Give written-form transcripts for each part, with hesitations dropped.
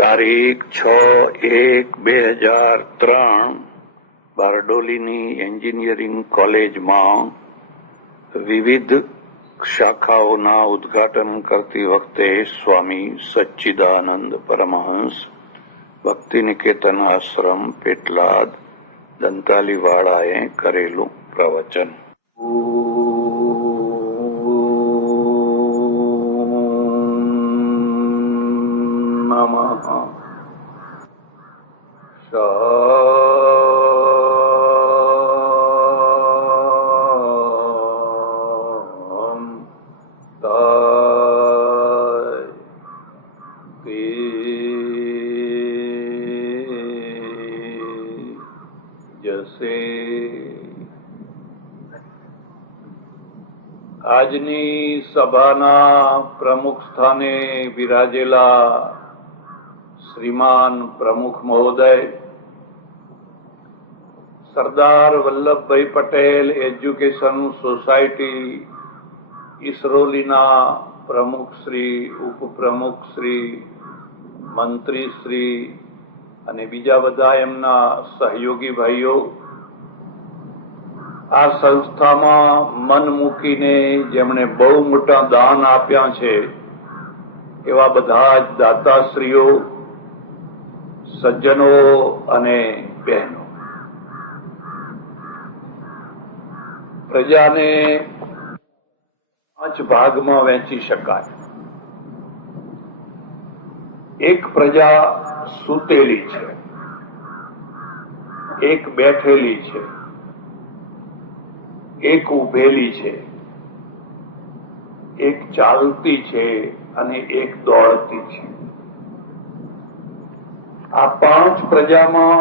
તારીખ 6/1/2003 બારડોલીની એન્જિનિયરિંગ કોલેજમાં વિવિધ શાખાઓના ઉદ્ઘાટન કરતી વખતે સ્વામી સચ્ચિદાનંદ પરમહંસ ભક્તિ નિકેતન આશ્રમ પેટલાદ દંતાલીવાળાએ કરેલું પ્રવચન. આજની સભાના પ્રમુખ સ્થાને વિરાજેલા શ્રીમાન પ્રમુખ મહોદય, સરદાર વલ્લભભાઈ પટેલ એજ્યુકેશન સોસાયટી ઇસરોલીના પ્રમુખ શ્રી, ઉપપ્રમુખ શ્રી, મંત્રી શ્રી અને બીજા બધા એમના સહયોગી ભાઈઓ, આ સંસ્થામાં મન મૂકીને જેમણે બહુ મોટા દાન આપ્યા છે એવા બધા જ દાતાશ્રીઓ, સજ્જનો અને બહેનો, પ્રજાને 5 ભાગમાં વહેંચી શકાય. એક પ્રજા સૂતેલી છે, એક બેઠેલી છે, એક ઉભેલી છે, એક ચાલતી છે અને એક દોડતી છે. આ 5 પ્રજામાં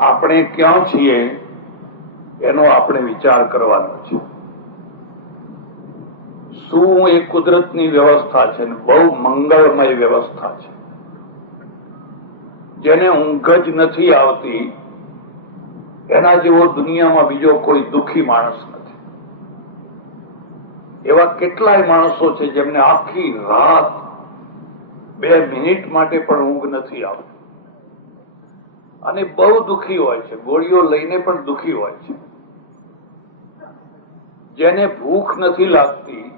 આપણે ક્યાં છીએ એનો આપણે વિચાર કરવાનો છે. શું એ કુદરતની વ્યવસ્થા છે ને બહુ મંગળમય વ્યવસ્થા છે, જેને ઊંઘ જ નથી આવતી એના જેવો દુનિયામાં બીજો કોઈ દુઃખી માણસ નથી. એવા કેટલાય માણસો છે જેમને આખી રાત 2 મિનિટ માટે પણ ઊંઘ નથી આવતી અને બહુ દુઃખી હોય છે, ગોળીઓ લઈને પણ દુઃખી હોય છે. જેને ભૂખ નથી લાગતી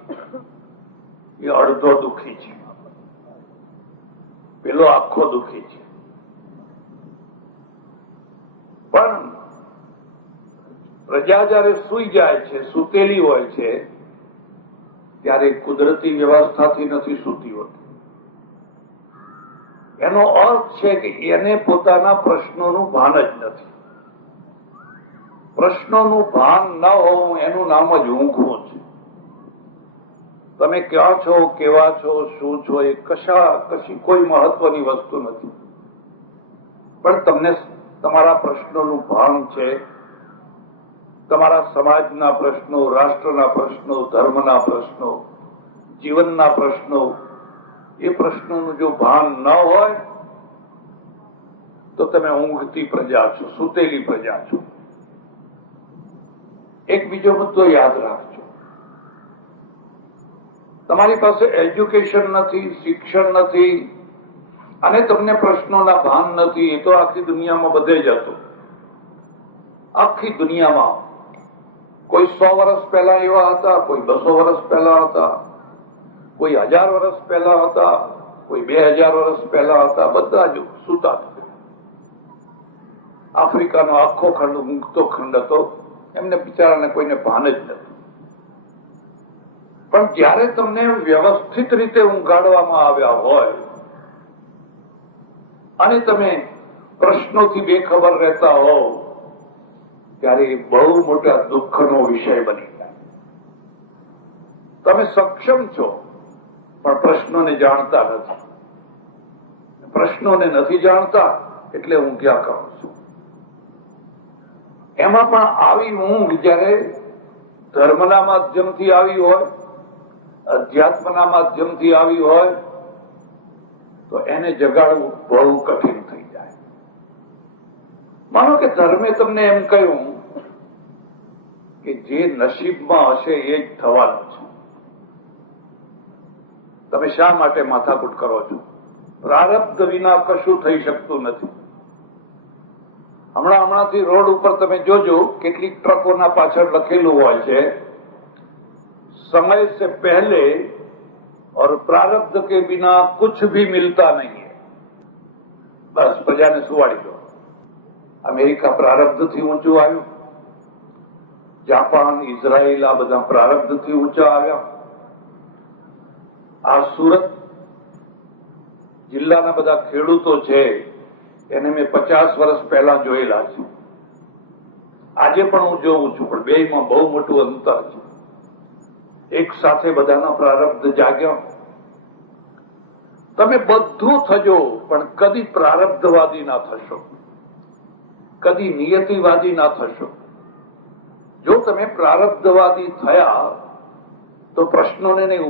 એ અડધો દુઃખી છે, પેલો આખો દુઃખી છે. પણ પ્રજા જયારે સૂઈ જાય છે, સૂતેલી હોય છે, ત્યારે કુદરતી વ્યવસ્થાથી નથી સૂતી હોતી. એનો અર્થ છે કે એને પોતાના પ્રશ્નોનું ભાન જ નથી. પ્રશ્નોનું ભાન ન હોવું એનું નામ જ ઊંઘવું છે. તમે ક્યાં છો, કેવા છો, શું છો એ કશી કોઈ મહત્વની વસ્તુ નથી. પણ તમને તમારા પ્રશ્નોનું ભાન છે. તમારા સમાજના પ્રશ્નો, રાષ્ટ્રના પ્રશ્નો, ધર્મના પ્રશ્નો, જીવનના પ્રશ્નો, એ પ્રશ્નોનું જો ભાન ન હોય તો તમે ઊંઘતી પ્રજા છો, સૂતેલી પ્રજા છો. એક બીજો મુદ્દો યાદ રાખજો. તમારી પાસે એજ્યુકેશન નથી, શિક્ષણ નથી અને તમને પ્રશ્નોના ભાન નથી. એ તો આખી દુનિયામાં બધે જ હતું. આખી દુનિયામાં કોઈ 100 વર્ષ પહેલા એવા હતા, કોઈ 200 વર્ષ પહેલા હતા, કોઈ 1000 વર્ષ પહેલા હતા, કોઈ 2000 વર્ષ પહેલા હતા. બધા જ સૂતા હતા. આફ્રિકાનો આખો ખંડ ઊંઘતો ખંડ હતો. એમને બિચારાને કોઈને ભાન જ નથી. પણ જ્યારે તમને વ્યવસ્થિત રીતે ઊંઘાડવામાં આવ્યા હોય અને તમે પ્રશ્નોથી બેખબર રહેતા હોવ ત્યારે એ બહુ મોટા દુઃખનો વિષય બની જાય. તમે સક્ષમ છો પણ પ્રશ્નોને જાણતા નથી. પ્રશ્નોને નથી જાણતા એટલે ઊંઘ્યા કરો છો. એમાં પણ આવી ઊંઘ જયારે ધર્મના માધ્યમથી આવી હોય, અધ્યાત્મના માધ્યમથી આવી હોય તો એને જગાડવું બહુ કઠિન થઈ જાય. માનો કે ધર્મે તમને એમ કહ્યું કે જે નસીબમાં હશે એ જ થવાનું છે, તમે શા માટે માથાકૂટ કરો છો? પ્રારબ્ધ વિના કશું થઈ શકતું નથી. હમણાંથી રોડ ઉપર તમે જોજો કેટલીક ટ્રકોના પાછળ લખેલું હોય છે, સમય से पहले और प्रारब्ध के बिना कुछ भी मिलता नहीं है. બસ પ્રજાને સુવાડી દો. અમેરિકા પ્રારબ્ધથી ઊંચું આવ્યું, જાપાન, ઇઝરાયલ આ બધા પ્રારબ્ધથી ઊંચા આવ્યા. આ સુરત જિલ્લાના બધા ખેડૂતો છે એને મેં 50 વર્ષ પહેલા જોયેલા છે. આજે પણ હું જોઉં છું, પણ બેમાં બહુ મોટું અંતર છે. એક સાથે બધાના પ્રારબ્ધ જાગ્યા. તમે બધું થજો પણ કદી પ્રારબ્ધવાદી ના થશો, કદી નિયતિવાદી ના થશો. જો તમે પ્રારબ્ધવાદી થયા તો પ્રશ્નોને નહીં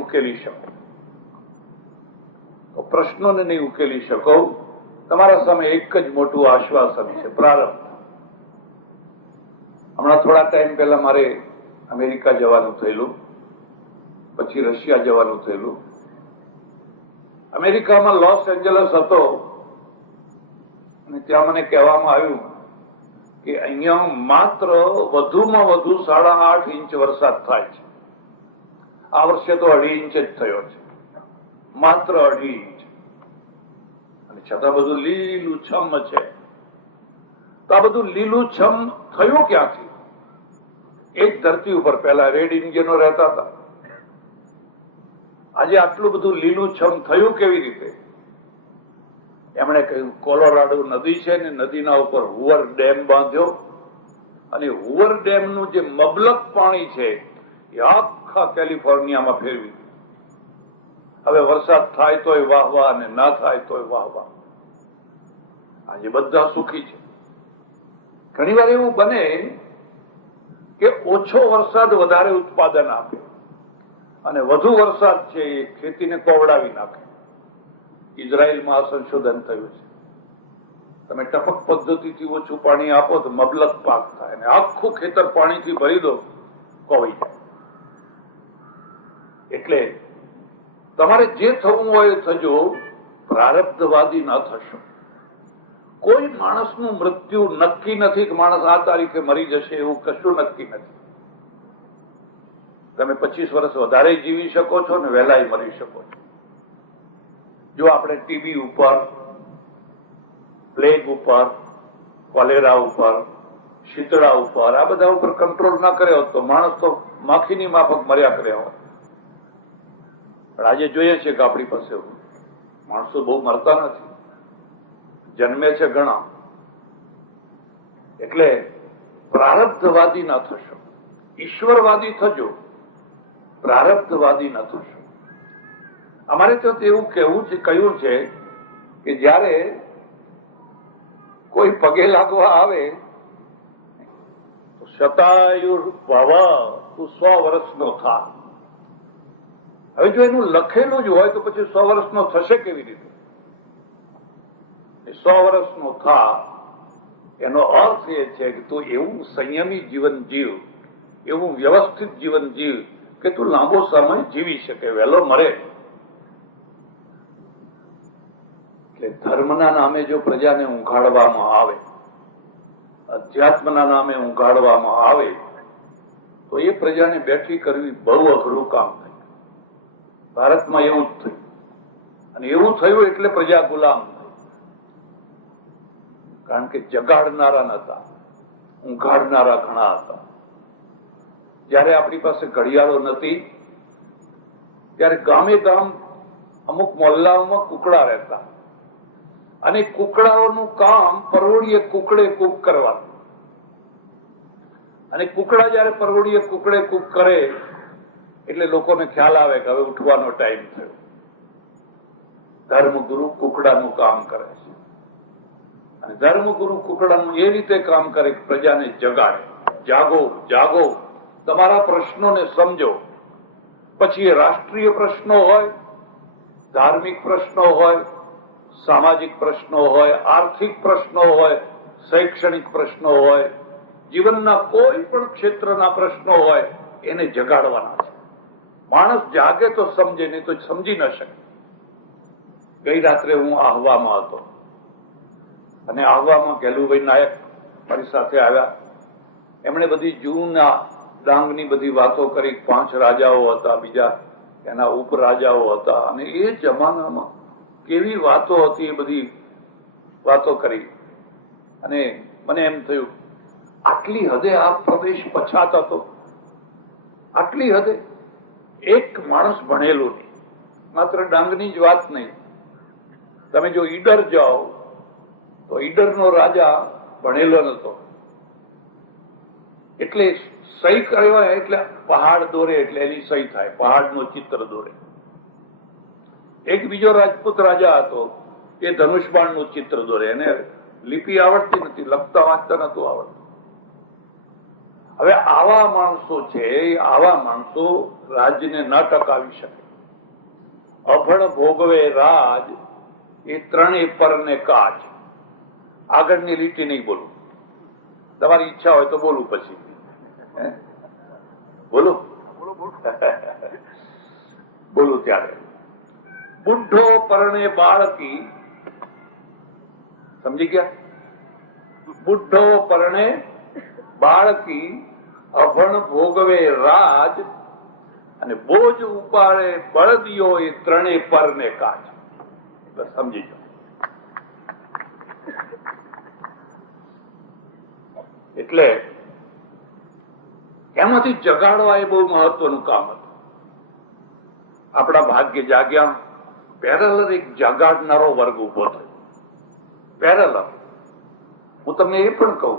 ઉકેલી શકો. તમારા સામે એક જ મોટું આશ્વાસન છે, પ્રારબ્ધ. હમણાં થોડા ટાઈમ પહેલા મારે અમેરિકા જવાનું થયેલું, પછી રશિયા જવાનું થયેલું. અમેરિકામાં લોસ એન્જલસ હતો અને ત્યાં મને કહેવામાં આવ્યું કે અહીંયા માત્ર વધુમાં વધુ 8.5 ઇંચ વરસાદ થાય છે. આ વર્ષે તો 2.5 ઇંચ જ થયો છે, માત્ર 2.5 ઇંચ. અને છતાં બધું લીલુંછમ છે. તો આ બધું લીલુંછમ થયું ક્યાંથી? એક ધરતી ઉપર પહેલા રેડ ઇન્ડિયનો રહેતા હતા. આજે આટલું બધું લીલુંછમ થયું કેવી રીતે? એમણે કહ્યું કોલોરાડો નદી છે ને, નદીના ઉપર હુવર ડેમ બાંધ્યો અને હુવર ડેમનું જે મબલક પાણી છે એ આખા કેલિફોર્નિયામાં ફેરવી. હવે વરસાદ થાય તોય વાહ વાહ અને ના થાય તોય વાહ વાહ. આજે બધા સુખી છે. ઘણી વાર એવું બને કે ઓછો વરસાદ વધારે ઉત્પાદન આપે અને વધુ વરસાદ છે એ ખેતીને કોવડાવી નાખે. ઇઝરાયલમાં આ સંશોધન થયું છે. તમે ટપક પદ્ધતિથી ઓછું પાણી આપો તો મબલક પાક થાય અને આખું ખેતર પાણીથી ભરી દો, કોવાઈ જાય. એટલે તમારે જે થવું હોય એ થજો, પ્રારબ્ધવાદી ન થશો. કોઈ માણસનું મૃત્યુ નક્કી નથી કે માણસ આ તારીખે મરી જશે, એવું કશું નક્કી નથી. તમે 25 વર્ષ વધારે જીવી શકો છો ને વહેલાય મરી શકો છો. જો આપણે ટીબી ઉપર, પ્લેગ ઉપર, કોલેરા ઉપર, શીતળા ઉપર, આ બધા ઉપર કંટ્રોલ ના કર્યો તો માણસ તો માખીની માફક મર્યા કર્યા હોત. પણ આજે જોઈએ છે કે આપણી પાસે માણસો બહુ મરતા નથી, જન્મે છે ઘણા. એટલે પ્રારબ્ધવાદી ના થશો, ઈશ્વરવાદી થજો, પ્રારબ્ધવાદી ન થશો. અમારે તો એવું કહ્યું છે કે જયારે કોઈ પગે લાગવા આવે તો શતાયુ ભવ, તું 100 વર્ષનો થા. હવે જો એનું લખેલું જ હોય તો પછી 100 વર્ષનો થશે કેવી રીતે? 100 વર્ષનો થા એનો અર્થ એ છે કે તું એવું સંયમી જીવન જીવ, એવું વ્યવસ્થિત જીવન જીવ કે તું લાંબો સમય જીવી શકે, વહેલો મરે. એટલે ધર્મના નામે જો પ્રજાને ઊંઘાડવામાં આવે, અધ્યાત્મના નામે ઊંઘાડવામાં આવે તો એ પ્રજાને બેઠી કરવી બહુ અઘરું કામ થાય. ભારતમાં એવું જ થયું અને એવું થયું એટલે પ્રજા ગુલામ થઈ. કારણ કે જગાડનારા નતા, ઊંઘાડનારા ઘણા હતા. જયારે આપણી પાસે ઘડિયાળો નથી ત્યારે ગામે ગામ અમુક મોહલ્લાઓમાં કુકડા રહેતા અને કુકડાઓનું કામ પરોળીએ કુકડે કૂક કરવાનું. અને કુકડા જયારે પરોળીએ કુકડે કૂક કરે એટલે લોકોને ખ્યાલ આવે કે હવે ઉઠવાનો ટાઈમ થયો. ધર્મગુરુ કુકડાનું કામ કરે છે અને ધર્મગુરુ કુકડાનું એ રીતે કામ કરે કે પ્રજાને જગાડે. જાગો, જાગો, તમારા પ્રશ્નોને સમજો. પછી એ રાષ્ટ્રીય પ્રશ્નો હોય, ધાર્મિક પ્રશ્નો હોય, સામાજિક પ્રશ્નો હોય, આર્થિક પ્રશ્નો હોય, શૈક્ષણિક પ્રશ્નો હોય, જીવનના કોઈ પણ ક્ષેત્રના પ્રશ્નો હોય, એને જગાડવાના છે. માણસ જાગે તો સમજે, નહીં તો સમજી ન શકે. ગઈ રાત્રે હું આહવામાં હતો અને આહવામાં ગેલુભાઈ નાયક મારી સાથે આવ્યા. એમણે બધી જૂના ડાંગની બધી વાતો કરી. 5 રાજાઓ હતા, બીજા એના ઉપરાજાઓ હતા, અને એ જમાનામાં કેવી વાતો હતી એ બધી વાતો કરી. અને મને એમ થયું આટલી હદે આ પ્રદેશ પછાત હતો, આટલી હદે. એક માણસ ભણેલો નહીં, માત્ર ડાંગની જ વાત નહીં. તમે જો ઈડર જાઓ તો ઈડરનો રાજા ભણેલો નતો, એટલે સહી કરવા એટલે પહાડ દોરે એટલે એની સહી થાય, પહાડનું ચિત્ર દોરે. એક બીજો રાજપૂત રાજા હતો, એ ધનુષબાણનું ચિત્ર દોરે. એને લિપિ આવડતી નથી, લખતા વાંચતા નતું આવડતું. હવે આવા માણસો છે, આવા માણસો રાજ્યને ન ટકાવી શકે. અભણ ભોગવે રાજ, એ ત્રણેય પરને કાજ. આગળની લીટી નહીં બોલું, તમારી ઈચ્છા હોય તો બોલું પછી. બોલો બોલું ત્યારે. બુઢો પરણે બાળકી, સમજી ગયા? બુઢો પરણે બાળકી, અભણ ભોગવે રાજ, અને બોજ ઉપાડે બળદિયો, એ ત્રણેય પરને કાજ. બસ સમજી જાઓ. એટલે એમાંથી જગાડવા એ બહુ મહત્વનું કામ હતું. આપણા ભાગ્ય જાગ્યા. પેરેલર એક જગાડનારો વર્ગ ઉભો થયો. પેરેલર. હું તમને એ પણ કહું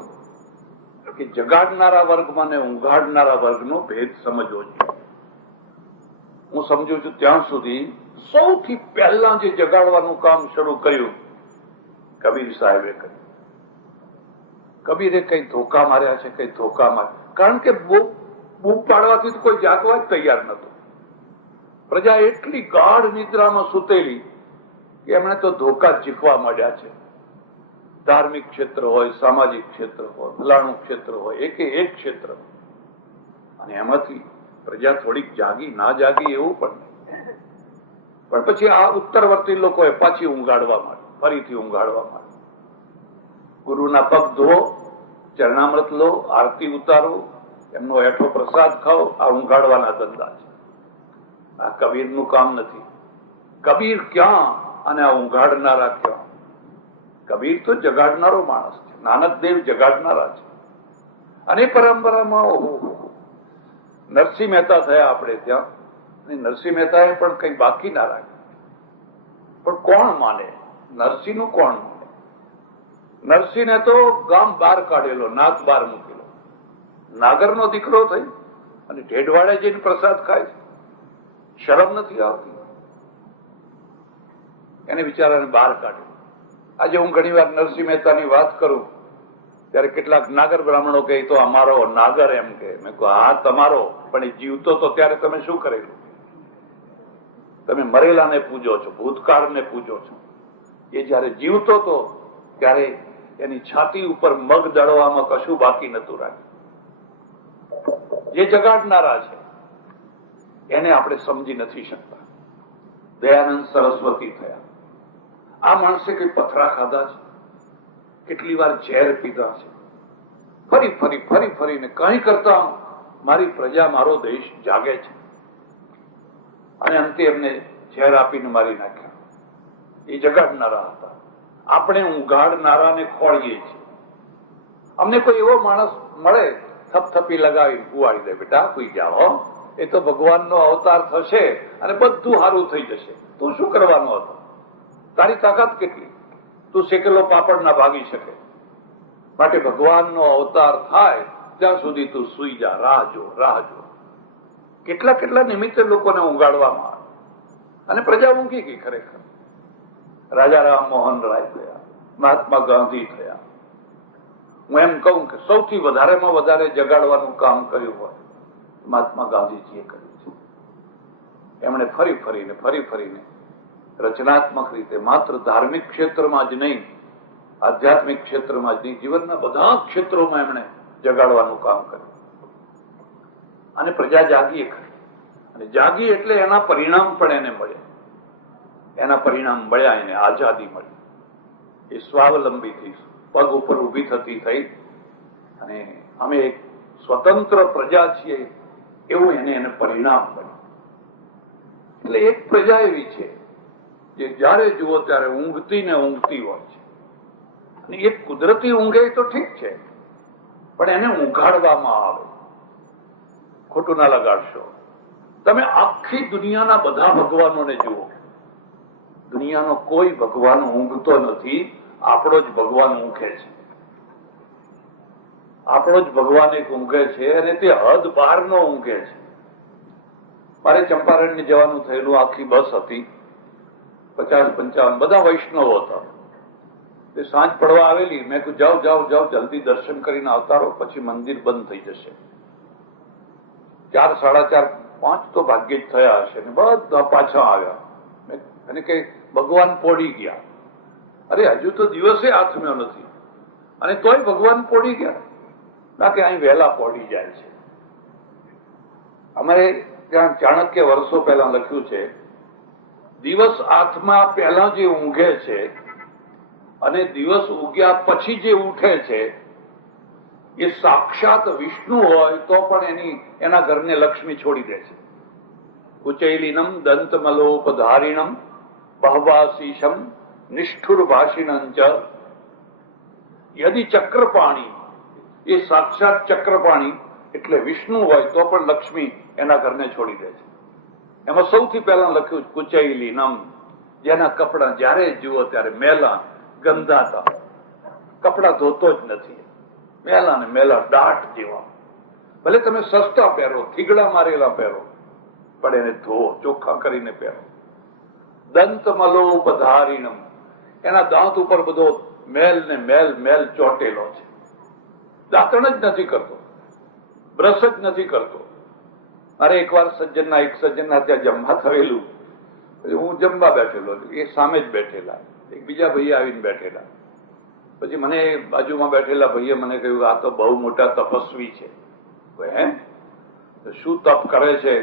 કે જગાડનારા વર્ગમાં ને ઊંઘાડનારા વર્ગનો ભેદ સમજવો જોઈએ. હું સમજુ છું ત્યાં સુધી સૌથી પહેલા જે જગાડવાનું કામ શરૂ કર્યું કબીર સાહેબે કર્યું. કબીરે કઈ ધોકા માર્યા છે, કઈ ધોકા માર્યા. કારણ કે બૂમ પાડવાથી કોઈ જાગવા જ તૈયાર નતો. પ્રજા એટલી ગાઢ નિદ્રામાં સૂતેલી કે એમણે તો ધોકા શીખવા માંડ્યા છે. ધાર્મિક ક્ષેત્ર હોય, સામાજિક ક્ષેત્ર હોય, ફલાણું ક્ષેત્ર હોય, એક ક્ષેત્ર. અને એમાંથી પ્રજા થોડીક જાગી ના જાગી એવું પણ નહીં. પણ પછી આ ઉત્તરવર્તી લોકોએ પાછી ઊંઘાડવા માંડી, ફરીથી ઊંઘાડવા માંડી. ગુરુના પગ ધો, ચરણામૃત લો, આરતી ઉતારો, એમનો હેઠો પ્રસાદ ખાઓ. આ ઊંઘાડવાના ધંધા છે. આ કબીરનું કામ નથી. કબીર ક્યાં અને આ ઊંઘાડનારા ક્યાં? કબીર તો જગાડનારો માણસ છે, નાનકદેવ જગાડનારા છે. અને પરંપરામાં નરસિંહ મહેતા થયા આપણે ત્યાં. નરસિંહ મહેતાએ પણ કઈ બાકી ના રાખ્યું. પણ કોણ માને નરસિંહનું? કોણ માને? નરસિંહને તો ગામ બહાર કાઢેલો, નાક બહાર મૂકેલો. નાગરનો દીકરો થઈ અને ઢેઢવાડે જઈને પ્રસાદ ખાય છે. શરમ નથી આવતી? એને બિચારાને બહાર કાઢ્યો. આજે હું ઘણી વાર નરસિંહ મહેતાની વાત કરું ત્યારે કેટલાક નાગર બ્રાહ્મણો કહે તો અમારો નાગર, એમ કે. મેં કહું હા તમારો, પણ એ જીવતો તો ત્યારે તમે શું કરેલું? તમે મરેલાને પૂજો છો, ભૂતકાળને પૂજો છો. એ જયારે જીવતો તો ત્યારે એની છાતી ઉપર મગ દળવામાં કશું બાકી નતું રાખ્યું. જે જગાડનારા છે એને આપણે સમજી નથી શકતા. દયાનંદ સરસ્વતી થયા. આ માણસે કઈ પથરા ખાધા છે? કેટલી વાર ઝેર પીધા છે? ફરી ફરી ફરી ફરીને કઈ કરતા મારી પ્રજા, મારો દેશ જાગે છે. અને અંતે એમને ઝેર આપીને મારી નાખ્યા. એ જગાડનારા હતા. આપણે ઊંઘાડનારાને ખોળીએ છીએ. અમને કોઈ એવો માણસ મળે થપથપી લગાવી ઉવાડી દે, બેટા સુઈ જાઓ, એ તો ભગવાનનો અવતાર થશે અને બધું સારું થઈ જશે. તું શું કરવાનો હતો? તારી તાકાત કેટલી? તું શેકેલો પાપડ ના ભાગી શકે. માટે ભગવાનનો અવતાર થાય ત્યાં સુધી તું સુઈ જા, રાહ જો, રાહ જો. કેટલા કેટલા નિમિત્તે લોકોને ઊંઘાડવામાં આવે અને પ્રજા ઊંઘી ગઈ. ખરેખર રાજા રામમોહન રાય થયા, મહાત્મા ગાંધી થયા. હું એમ કહું કે સૌથી વધારેમાં વધારે જગાડવાનું કામ કર્યું હોય મહાત્મા ગાંધીજીએ કર્યું છે. એમણે ફરી ફરીને રચનાત્મક રીતે માત્ર ધાર્મિક ક્ષેત્રમાં જ નહીં, આધ્યાત્મિક ક્ષેત્રમાં જ નહીં, જીવનના બધા ક્ષેત્રોમાં એમણે જગાડવાનું કામ કર્યું. અને પ્રજા જાગી ખરી. અને જાગી એટલે એના પરિણામ પણ એને મળ્યા. એના પરિણામ મળ્યા, એને આઝાદી મળી, એ સ્વાવલંબી થઈ, પગ ઉપર ઊભી થતી થઈ, અને અમે એક સ્વતંત્ર પ્રજા છીએ એવું એને પરિણામ મળ્યું. એટલે એક પ્રજા એવી છે જે જયારે જુઓ ત્યારે ઊંઘતી ને ઊંઘતી હોય છે. અને એક કુદરતી ઊંઘે તો ઠીક છે, પણ એને ઊંઘાડવામાં આવે. ખોટું ના લગાડશો. તમે આખી દુનિયાના બધા ભગવાનોને જુઓ, દુનિયાનો કોઈ ભગવાન ઊંઘતો નથી, આપણો જ ભગવાન ઊંઘે છે. આપણો જ ભગવાન એક ઊંઘે છે, અને તે હદ બહારનો ઊંઘે છે. મારે ચંપારણને જવાનું થયેલું, આખી બસ હતી, 50-55 બધા વૈષ્ણવો હતા. તે સાંજ પડવા આવેલી. મેં કહ્યું જાઓ જાઓ જાઓ, જલ્દી દર્શન કરીને આવતા રહો, પછી મંદિર બંધ થઈ જશે. 4, 4:30, 5 તો ભાગ્યે જ થયા હશે ને બધા પાછા આવ્યા. અને કે ભગવાન પોડી ગયા. અરે હજુ તો દિવસે આથમ્યો નથી અને તોય ભગવાન પોડી ગયા. ના કે અહીં વહેલા પોડી જાય છે. અમારે ત્યાં ચાણક્ય વર્ષો પહેલા લખ્યું છે, દિવસ આથમા પહેલા જે ઊંઘે છે અને દિવસ ઉગ્યા પછી જે ઉઠે છે, એ સાક્ષાત વિષ્ણુ હોય તો પણ એના ઘરને લક્ષ્મી છોડી દે છે. કુચૈલિનમ દંતમલોપધારિણમ બહવાશીષમ નિષ્ઠુર ભાષિણં ચ યદિ ચક્રપાણી, એ સાક્ષાત ચક્રપાણી એટલે વિષ્ણુ હોય તો પણ લક્ષ્મી એના ઘરને છોડી દે છે. એમાં સૌથી પહેલા લખ્યું કુચૈલિનમ, જેના કપડા જયારે જુઓ ત્યારે મેલા ગંધાતા, કપડા ધોતો જ નથી, મેલા ને મેલા દાટ જેવા. ભલે તમે સસ્તા પહેરો, થીગડા મારેલા પહેરો, પણ એને ધો, ચોખ્ખા કરીને પહેરો. દંતમલોપધારિણમ, એના દાંત ઉપર બધો મેલ ને મેલ મેલ ચોટેલો છે. દાંતણ જ નથી કરતો, બ્રશ જ નથી કરતો. મારે એકવાર એક સજ્જનના ત્યાં જમવા થયેલું. હું જમવા બેઠેલો, એ સામે જ બેઠેલા, એક બીજા ભાઈ આવીને બેઠેલા. પછી મને બાજુમાં બેઠેલા ભાઈએ મને કહ્યું, આ તો બહુ મોટા તપસ્વી છે. હે, શું તપ કરે છે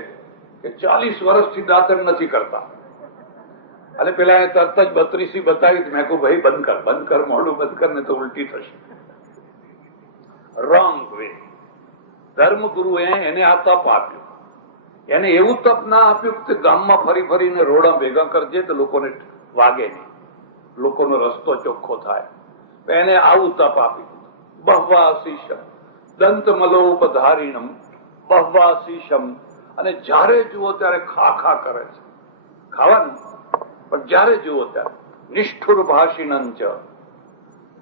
કે 40 વર્ષથી દાંતણ નથી કરતા. અને પેલા તરત જ 32 બતાવી. મેં કહું ભાઈ બંધ કર, મોઢું બંધ કર, ને તો ઉલટી થશે. Wrong way. ધર્મગુરુએ એને આ તપ આપ્યું. એને એવું તપ ના આપ્યું કે ગામમાં ફરી ફરીને રોડા ભેગા કરજે તો લોકોને વાગે નહીં, લોકોનો રસ્તો ચોખ્ખો થાય. એને આવું તપ આપ્યું. બહવાશીષમ દંતમલોપધારિણમ બહવાશીષમ. અને જયારે જુઓ ત્યારે ખા ખા કરે છે, ખાવાનું, પણ જયારે જુઓ ત્યારે નિષ્ઠુર ભાષિણં ચ,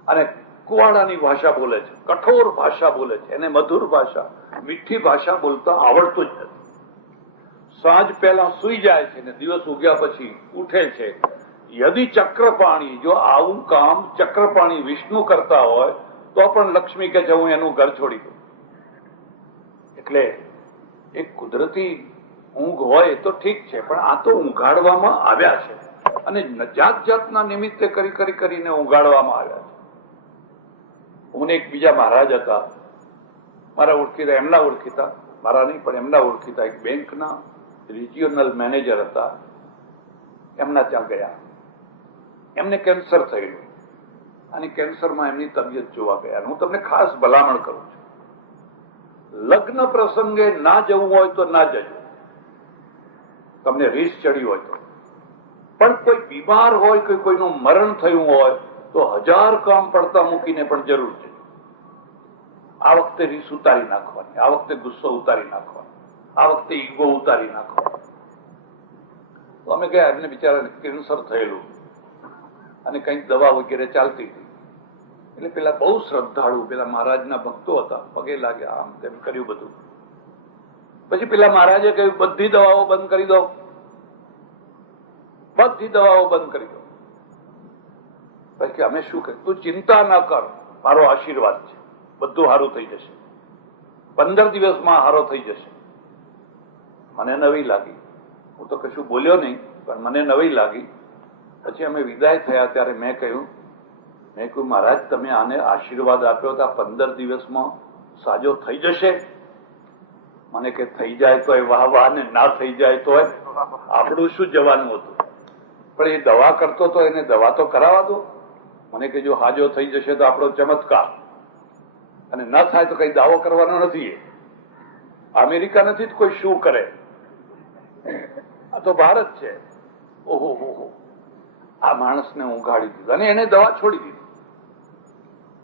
અને કુવાડાની ભાષા બોલે છે, કઠોર ભાષા બોલે છે. એને મધુર ભાષા, મીઠી ભાષા બોલતા આવડતું જ નથી. સાંજ પહેલા સુઈ જાય છે ને દિવસ ઉગ્યા પછી ઉઠે છે. યદિ ચક્રપાણી, જો આવું કામ ચક્રપાણી વિષ્ણુ કરતા હોય તો પણ લક્ષ્મી કે છે હું એનું ઘર છોડી દઉં. એટલે એક કુદરતી ઊંઘ હોય તો ઠીક છે, પણ આ તો ઊંઘાડવામાં આવ્યા છે, અને જાત જાતના નિમિત્તે કરીને ઊંઘાડવામાં આવ્યા છે. હું એક બીજા મહારાજ હતા, મારા ઓળખીતા, એમના ઓળખીતા, મારા નહીં પણ એમના ઓળખીતા, એક બેંકના રિજિયોનલ મેનેજર હતા. એમના ત્યાં ગયા. એમને કેન્સર થયેલું, અને કેન્સરમાં એમની તબિયત જોવા ગયા. હું તમને ખાસ ભલામણ કરું છું, લગ્ન પ્રસંગે ના જવું હોય તો ના જજો, તમને રીસ ચડી હોય તો. પણ કોઈ બીમાર હોય, કોઈનું મરણ થયું હોય તો 1000 કામ પડતા મૂકીને પણ જરૂર છે. આ વખતે રીસ ઉતારી નાખવાની, આ વખતે ગુસ્સો ઉતારી નાખવાનો, આ વખતે ઈગો ઉતારી નાખવાનો. તો અમે ગયા. એમને બિચારાને કેન્સર થયેલું અને કંઈક દવા વગેરે ચાલતી હતી. એટલે પેલા બહુ શ્રદ્ધાળુ પેલા મહારાજના ભક્તો હતા, પગે લાગ્યા, આમ તેમ કર્યું બધું. પછી પેલા મહારાજે કહ્યું બધી દવાઓ બંધ કરી દો, બધી દવાઓ બંધ કરી દો. પછી અમે શું કહ્યું, તું ચિંતા ના કર, મારો આશીર્વાદ છે, બધું સારું થઈ જશે, 15 દિવસમાં સારો થઈ જશે. મને નવી લાગી. હું તો કશું બોલ્યો નહીં, પણ મને નવી લાગી. પછી અમે વિદાય થયા ત્યારે મેં કહ્યું મહારાજ તમે આને આશીર્વાદ આપ્યો તો 15 દિવસમાં સાજો થઈ જશે? મને કે થઈ જાય તો વાહ વાહ, ને ના થઈ જાય તો આપણું શું જવાનું હતું. પણ એ દવા કરતો તો એને દવા તો કરાવવા દો. મને કે જો હાજો થઈ જશે તો આપણો ચમત્કાર, અને ન થાય તો કઈ દાવો કરવાનો નથી. અમેરિકા નથી કોઈ શું કરે, આ તો ભારત છે. ઓહો આ માણસને ઊંઘાડી દીધું અને એને દવા છોડી દીધી.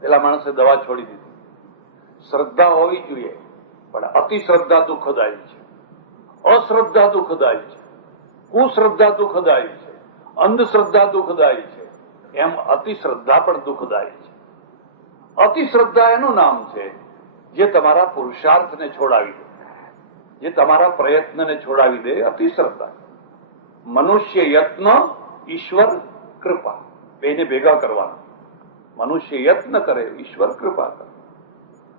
પેલા માણસે દવા છોડી દીધી. શ્રદ્ધા હોવી જોઈએ, પણ અતિ શ્રદ્ધા દુઃખદાયી છે, અશ્રદ્ધા દુઃખદાયી છે, કુશ્રદ્ધા દુઃખદાયી છે, અંધશ્રદ્ધા દુઃખદાયી છે, એમ અતિ શ્રદ્ધા પણ દુઃખદાયી છે. અતિ શ્રદ્ધા એનું નામ છે જે તમારા પુરુષાર્થને છોડાવી દે, જે તમારા પ્રયત્નને છોડાવી દે. અતિ શ્રદ્ધા. મનુષ્ય યત્ન, ઈશ્વર કૃપા, બેને ભેગા કરવાના. મનુષ્ય યત્ન કરે, ઈશ્વર કૃપા કરે.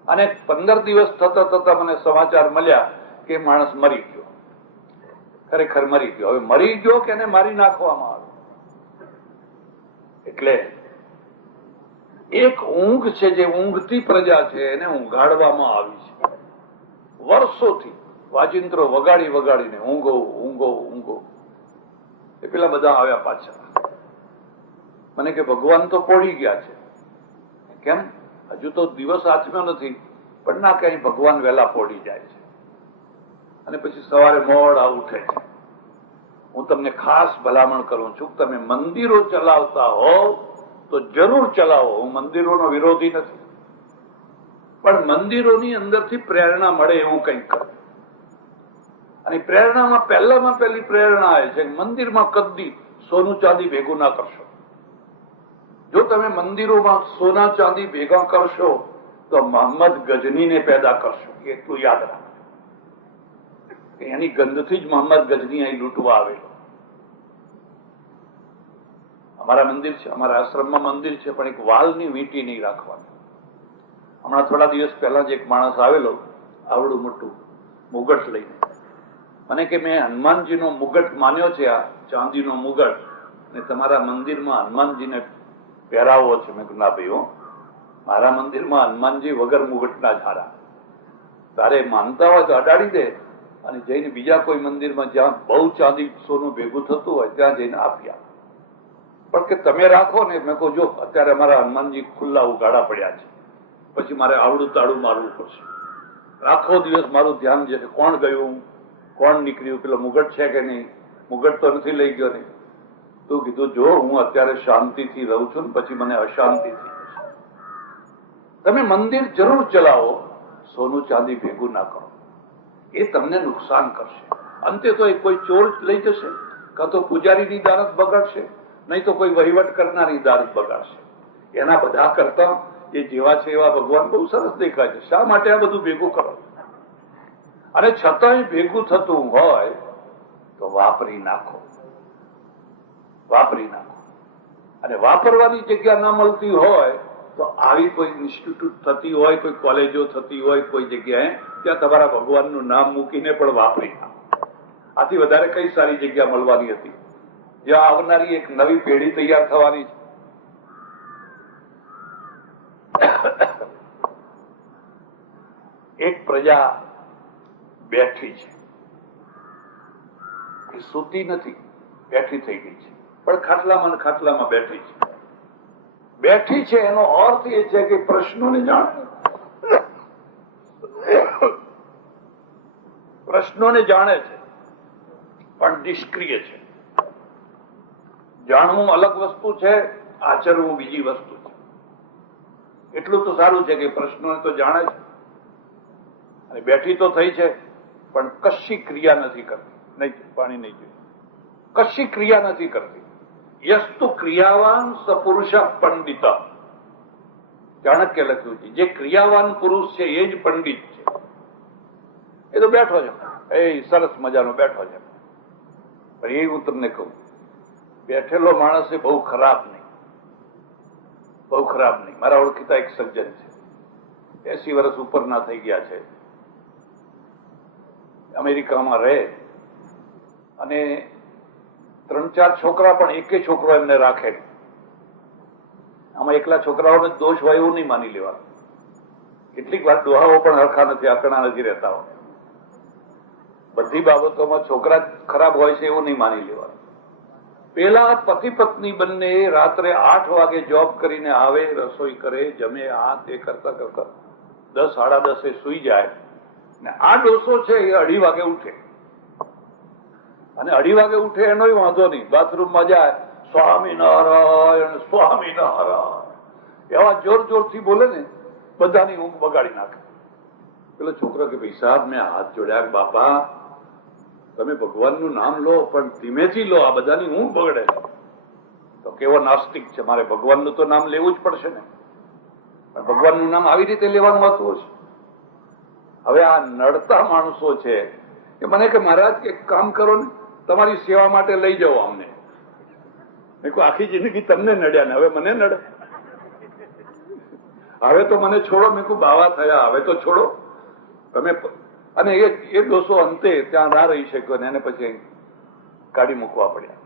અને 15 દિવસ થતા મને સમાચાર મળ્યા કે માણસ મરી ગયો. ખરેખર મરી ગયો. હવે મરી ગયો કે એને મારી નાખવામાં આવે. એટલે એક ઊંઘ છે, જે ઊંઘતી પ્રજા છે, એને ઊંઘાડવામાં આવી છે વર્ષોથી. વાજિંત્રો વગાડીને ઊંઘો ઊંઘો ઊંઘો. એ પેલા બધા આવ્યા પાછા. મને કે ભગવાન તો પોડી ગયા છે. કેમ? હજુ તો દિવસ આચમ્યો નથી, પણ ના કઈ ભગવાન વહેલા પોડી જાય છે અને પછી સવારે મોડા ઉઠે છે. હું તમને ખાસ ભલામણ કરું છું, તમે મંદિરો ચલાવતા હોવ તો જરૂર ચલાવો. હું મંદિરોનો વિરોધી નથી, પણ મંદિરોની અંદરથી પ્રેરણા મળે એવું કંઈક કરો. અને પ્રેરણામાં પહેલી પ્રેરણા એ છે કે મંદિરમાં કદી સોનું ચાંદી ભેગું ના કરશો. જો તમે મંદિરોમાં સોના ચાંદી ભેગા કરશો તો મોહમ્મદ ગજનીને પેદા કરશો. એટલું યાદ રાખો. એની ગંધથી જ મોહમ્મદ ગજની અહીં લૂંટવા આવેલો. અમારા મંદિર છે, અમારા આશ્રમમાં મંદિર છે, પણ એક વાલની વીંટી નહીં રાખવાની. હમણાં થોડા દિવસ પહેલા જ એક માણસ આવેલો, આવડું મોટું મુગટ લઈને. મને કે મેં હનુમાનજીનો મુગટ માન્યો છે, આ ચાંદીનો મુગટ, ને તમારા મંદિરમાં હનુમાનજીને પહેરાવો છે. મેં કહ્યું ના ભાઈ, મારા મંદિરમાં હનુમાનજી વગર મુગટના જ હારા. તારે માનતા હોય તો અડાડી દે અને જઈને બીજા કોઈ મંદિરમાં જ્યાં બહુ ચાંદી સોનું ભેગું થતું હોય ત્યાં જઈને આપ્યા. પણ કે તમે રાખો ને. મેં કહું જો અત્યારે અમારા હનુમાનજી ખુલ્લા ઉગાડા પડ્યા છે, પછી મારે આવડું તાળું મારવું પડશે. આખો દિવસ મારું ધ્યાન જશે કોણ ગયું, કોણ નીકળ્યું, પેલો મુગટ છે કે નહીં, મુગટ તો નથી લઈ ગયો નહીં. તું કીધું જો હું અત્યારે શાંતિથી રહું છું ને પછી મને અશાંતિ થઈ જશે. તમે મંદિર જરૂર ચલાવો, સોનું ચાંદી ભેગું ના કરો. એ તમને નુકસાન કરશે. અંતે તો એ કોઈ ચોર લઈ જશે, કાં તો પૂજારીની દાનત બગાડશે, નહીં તો કોઈ વહીવટ કરનારી દાનત બગાડશે. એના બધા કરતા એ જેવા છે એવા ભગવાન બહુ સરસ દેખાય છે. શા માટે આ બધું ભેગું કરો? અને છતાંય ભેગું થતું હોય તો વાપરી નાખો. અને વાપરવાની જગ્યા ના મળતી હોય તો આવી કોઈ ઇન્સ્ટિટ્યૂટ થતી હોય, કોઈ કોલેજો થતી હોય કોઈ જગ્યાએ, ત્યાં તમારા ભગવાનનું નામ મૂકીને પણ વાપરી નાખો. આથી વધારે કઈ સારી જગ્યા મળવાની હતી જ્યાં આવનારી એક નવી પેઢી તૈયાર થવાની છે. એક પ્રજા બેઠી છે, એ સૂતી નથી, બેઠી થઈ ગઈ છે, પણ ખાટલામાં બેઠી છે. બેઠી છે એનો અર્થ એ છે કે પ્રશ્નોને જાણે છે, પણ નિષ્ક્રિય છે. જાણવું અલગ વસ્તુ છે, આચરવું બીજી વસ્તુ છે. એટલું તો સારું છે કે પ્રશ્નોને તો જાણે છે અને બેઠી તો થઈ છે, પણ કશી ક્રિયા નથી કરતી. નહીં, પાણી નહીં જોઈએ, કશી ક્રિયા નથી કરતી. યસ્તુ ક્રિયાવાન સપુરુષ પંડિત, ચાણક્ય લખ્યું છે. જે ક્રિયાવાન પુરુષ છે એ જ પંડિત છે. એ તો બેઠો છે, એ સરસ મજાનો બેઠો છે. પણ એ હું તમને કહું, બેઠેલો માણસ એ બહુ ખરાબ નહીં. મારા ઓળખીતા એક સજ્જન છે, 80 વર્ષ ઉપરના થઈ ગયા છે, અમેરિકામાં રહે, અને 3-4 છોકરા, પણ એકે છોકરો એમને રાખે. આમાં એકલા છોકરાઓનો જ દોષ હોય એવું નહીં માની લેવાનું. કેટલીક વાર ડોહાઓ પણ હરખા નથી, આકણા નથી રહેતા હોય. બધી બાબતોમાં છોકરા જ ખરાબ હોય છે એવું નહીં માની લેવાનું. પેલા પતિ પત્ની બંને રાત્રે 8 વાગે જોબ કરીને આવે, રસોઈ કરે, જમે, આ તે કરતા કરતા 10, સાડા 10 સુઈ જાય ને આ ડોસો છે એ 2:30 વાગે ઉઠે. અને 2:30 વાગે ઉઠે એનોય વાંધો નહીં, બાથરૂમમાં જાય, સ્વામિનારાયણ સ્વામિનારાયણ એવા જોર જોરથી બોલે ને બધાની ઊંઘ બગાડી નાખે. પેલો છોકરો કે ભાઈ સાહેબ મેં હાથ જોડ્યા, બાપા તમે ભગવાનનું નામ લો પણ ધીમેથી લો, આ બધાની ઊંઘ બગડે. તો કેવો નાસ્તિક છે, મારે ભગવાનનું તો નામ લેવું જ પડશે ને. પણ ભગવાનનું નામ આવી રીતે લેવાનું હતું હશે. હવે આ નડતા માણસો છે કે મને કે મહારાજ એક કામ કરો ને, તમારી સેવા માટે લઈ જાઓ અમને. મેં કહ્યું આખી જિંદગી તમને નડ્યા ને હવે મને નડે, હવે તો મને છોડો. મેં કહ્યું બાવા થયા, હવે તો છોડો તમે. અને એ ડોસો અંતે ત્યાં ના રહી શક્યો ને એને પછી કાઢી મૂકવા પડ્યા.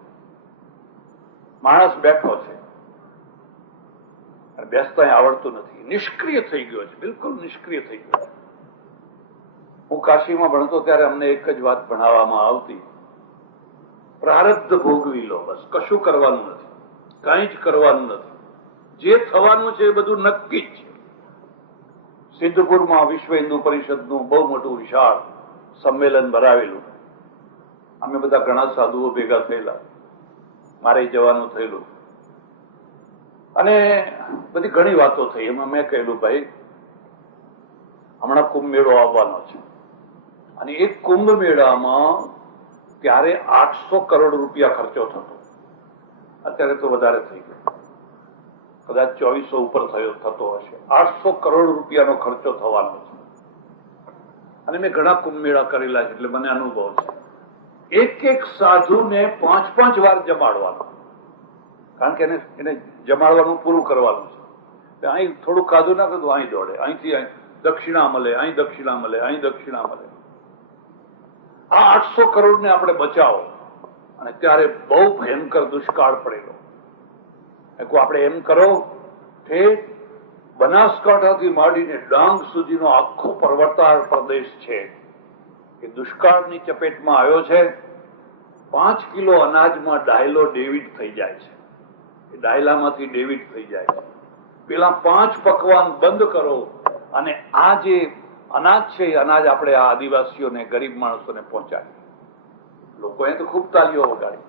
માણસ બેઠો છે અને બેસતા આવડતું નથી, નિષ્ક્રિય થઈ ગયો છે, બિલકુલ નિષ્ક્રિય થઈ ગયો છે. હું કાશીમાં ભણતો ત્યારે અમને એક જ વાત ભણાવવામાં આવતી, પ્રારબ્ધ ભોગવી લો, બસ કશું કરવાનું નથી, કંઈ જ કરવાનું નથી. જે થવાનું છે એ બધું નક્કી જ છે. સિદ્ધપુરમાં વિશ્વ હિન્દુ પરિષદનું બહુ મોટું વિશાળ સંમેલન ભરાવેલું. અમે બધા ઘણા સાધુઓ ભેગા થયેલા, મારે જવાનું થયેલું અને બધી ઘણી વાતો થઈ. એમાં મેં કહેલું ભાઈ હમણાં કુંભ મેળો આવવાનો છે અને એક કુંભ મેળામાં ત્યારે 800 કરોડ રૂપિયા ખર્ચો થતો. અત્યારે તો વધારે થઈ ગયો, કદાચ 2400 ઉપર થતો હશે. 800 કરોડ રૂપિયાનો ખર્ચો થવાનો છે. અને મેં ઘણા કુંભ મેળા કરેલા છે એટલે મને અનુભવ છે. એક એક સાધુને 5-5 વાર જમાડવાનો, કારણ કે એને જમાડવાનું પૂરું કરવાનું છે. અહીં થોડું ખાધું ના ખાધું અહીં દોડે, અહીંથી અહીં દક્ષિણા મળે, અહીં દક્ષિણા મળે, અહીં દક્ષિણા મળે. આ 800 કરોડને આપણે બચાવો. અને ત્યારે બહુ ભયંકર દુષ્કાળ પડેલો. આપણે એમ કરો કે બનાસકાંઠાથી માંડીને ડાંગ સુધીનો આખો પર્વતાળ પ્રદેશ છે એ દુષ્કાળની ચપેટમાં આવ્યો છે. 5 કિલો અનાજમાં ડાયલો ડેવિડ થઈ જાય છે, એ ડાયલામાંથી ડેવિડ થઈ જાય છે. પેલા 5 પકવાન બંધ કરો અને આ જે અનાજ છે એ અનાજ આપણે આ આદિવાસીઓને, ગરીબ માણસોને પહોંચાડીએ. લોકોએ તો ખૂબ તાલીઓ વગાડી,